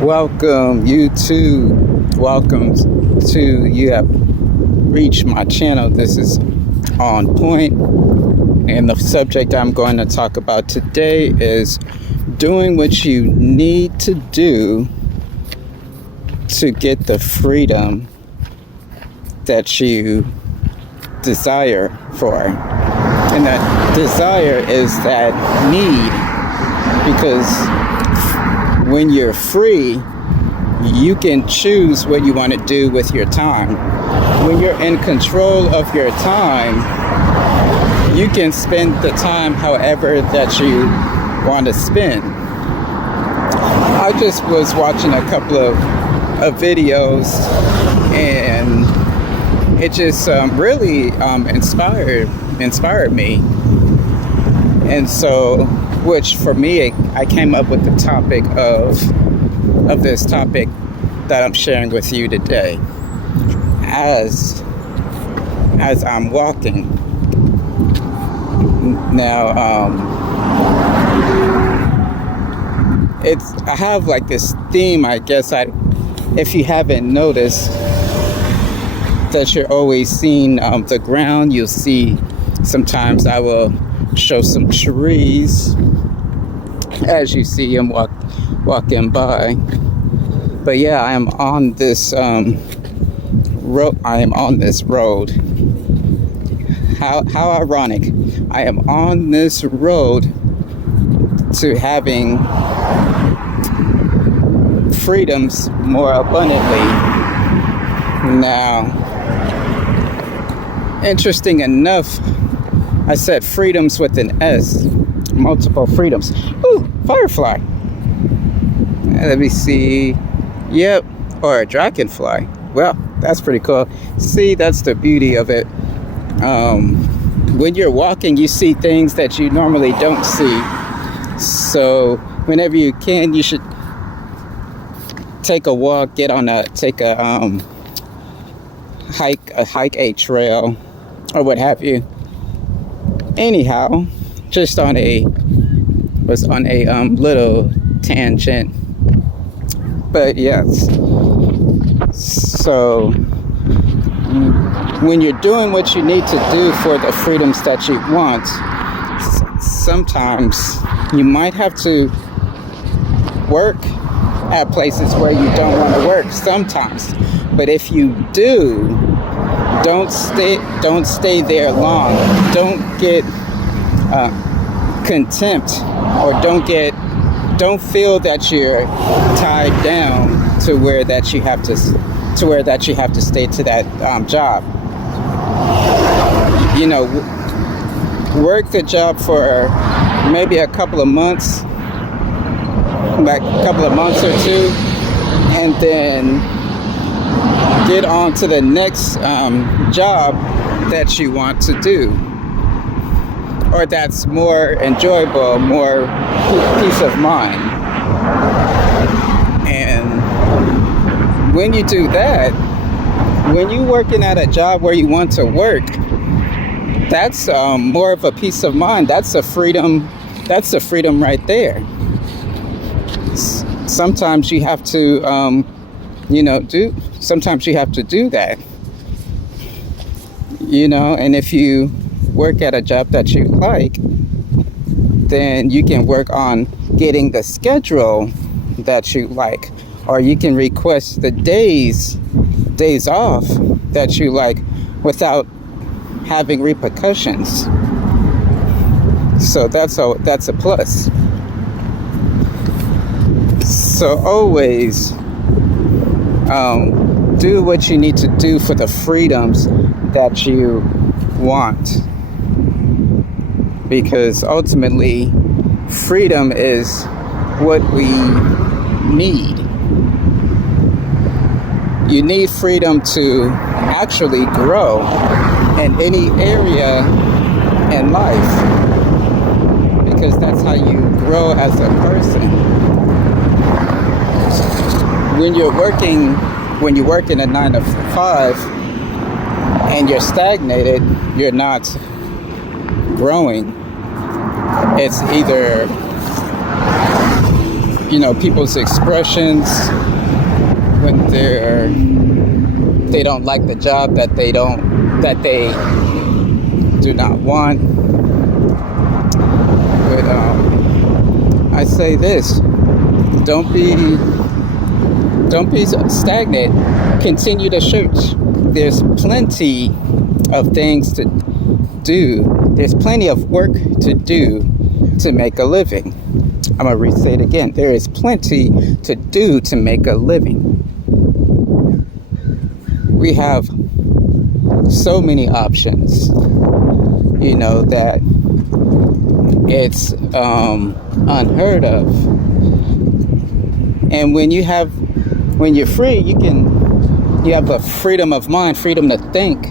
Welcome, YouTube. Welcome to you have reached my channel. This is On Point, and the subject I'm going to talk about today is doing what you need to do to get the freedom that you desire for. And that desire is that need, because when you're free, you can choose what you want to do with your time. When you're in control of your time, you can spend the time however that you want to spend. I just was watching a couple of videos, and it just really inspired me. And so, which for me, I came up with the topic of this topic that I'm sharing with you today. As I'm walking now, I have like this theme. I guess if you haven't noticed, that you're always seeing the ground. You'll see sometimes I will show some trees as you see them walking by. But yeah, I am on this road. I am on this road. How ironic! I am on this road to having freedoms more abundantly. Now, interesting enough, I said freedoms with an S, multiple freedoms. Ooh, firefly. Let me see. Yep, or a dragonfly. Well, that's pretty cool. See, that's the beauty of it. When you're walking, you see things that you normally don't see. So whenever you can, you should take a walk, take a hike a trail, or what have you. Anyhow, just on a little tangent, but yes. So when you're doing what you need to do for the freedoms that you want, sometimes you might have to work at places where you don't want to work sometimes. But if you do, don't stay there long. Don't get contempt, or don't feel that you're tied down to where that you have to stay to that job. You know, work the job for maybe a couple of months, like a couple of months or two, and then get on to the next job that you want to do, or that's more enjoyable, more peace of mind. And when you do that, when you're working at a job where you want to work, that's more of a peace of mind. That's a freedom. That's a freedom right there. Sometimes you have to, sometimes you have to do that. And if you work at a job that you like, then you can work on getting the schedule that you like, or you can request the days off that you like without having repercussions. So that's a plus. So always do what you need to do for the freedoms that you want, because ultimately freedom is what we need. You need freedom to actually grow in any area in life, because that's how you grow as a person. When you're working a 9 to 5 and you're stagnated, you're not growing. It's either people's expressions when they don't like the job that they do not want. But I say this: don't be stagnant. Continue to search. There's plenty of things to do. There's plenty of work to do to make a living. I'm gonna re-say it again. There is plenty to do to make a living. We have so many options, that it's unheard of. And when you're free, you have a freedom of mind, freedom to think.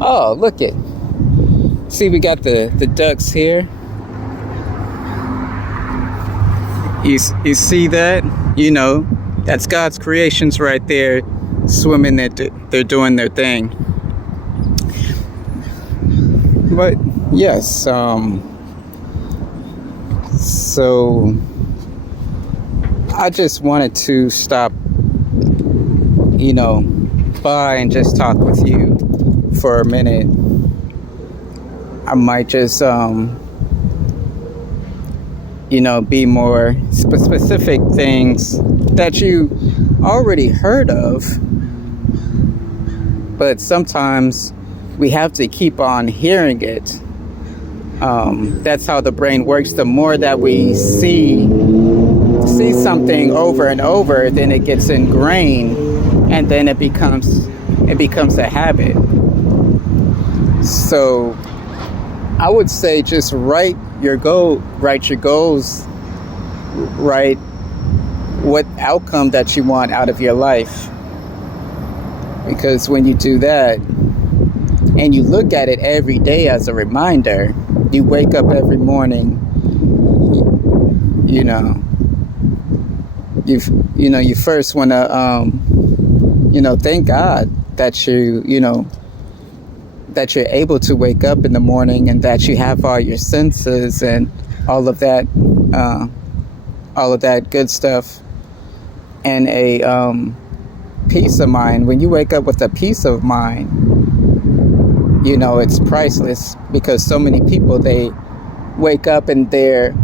Oh, look it. See, we got the ducks here. You see that? That's God's creations right there, swimming. They're doing their thing. But yes, so I just wanted to stop, by and just talk with you for a minute. I might just, be more specific things that you already heard of. But sometimes we have to keep on hearing it. That's how the brain works. The more that we see something over and over, then it gets ingrained, and then it becomes a habit. So I would say just write your goals, write what outcome that you want out of your life. Because when you do that and you look at it every day as a reminder, you wake up every morning, you first want to thank God that that you're able to wake up in the morning, and that you have all your senses and all of that good stuff, and a peace of mind. When you wake up with a peace of mind, it's priceless, because so many people, they wake up and they're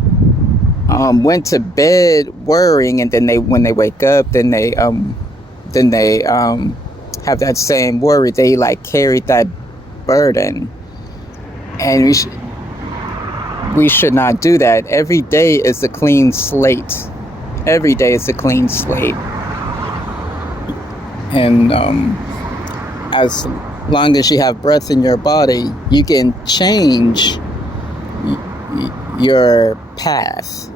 went to bed worrying, and then when they wake up, then they have that same worry. They carried that burden, and we should not do that. Every day is a clean slate. Every day is a clean slate. And as long as you have breath in your body, you can change your path.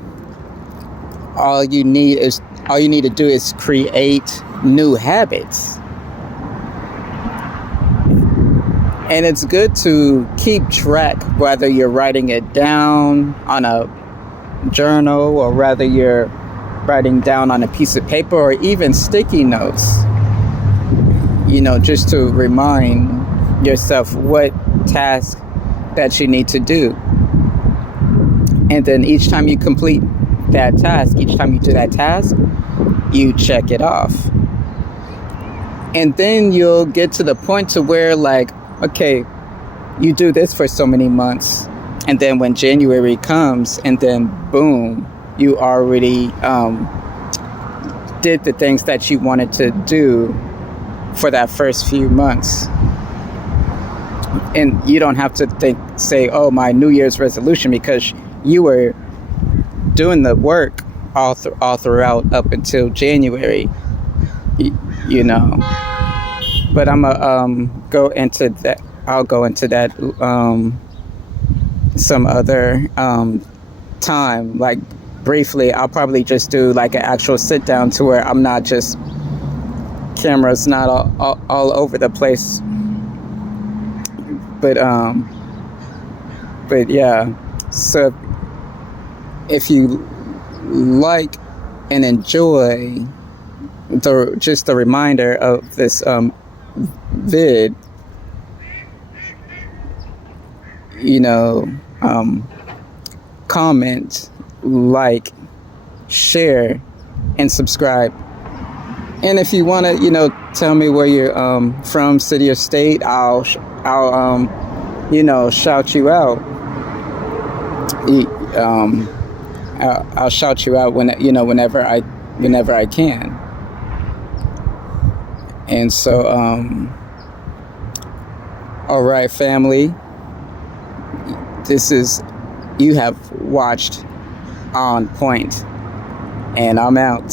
All you need to do is create new habits. And it's good to keep track, whether you're writing it down on a journal, or whether you're writing down on a piece of paper, or even sticky notes, just to remind yourself what task that you need to do. And then each time you complete that task, each time you do that task, you check it off. And then you'll get to the point to where, okay, you do this for so many months, and then when January comes, and then boom, you already did the things that you wanted to do for that first few months. And you don't have to say, oh, my New Year's resolution, because you were doing the work all throughout up until January, But I'm gonna go into that. I'll go into that some other time. Briefly, I'll probably just do an actual sit down, to where I'm not just, camera's not all over the place. But yeah. So if you like and enjoy the reminder of this vid, comment, share, and subscribe. And if you want to, tell me where you're from, city or state, I'll shout you out. I'll shout you out whenever I can. And so, all right, family. You have watched On Point, and I'm out.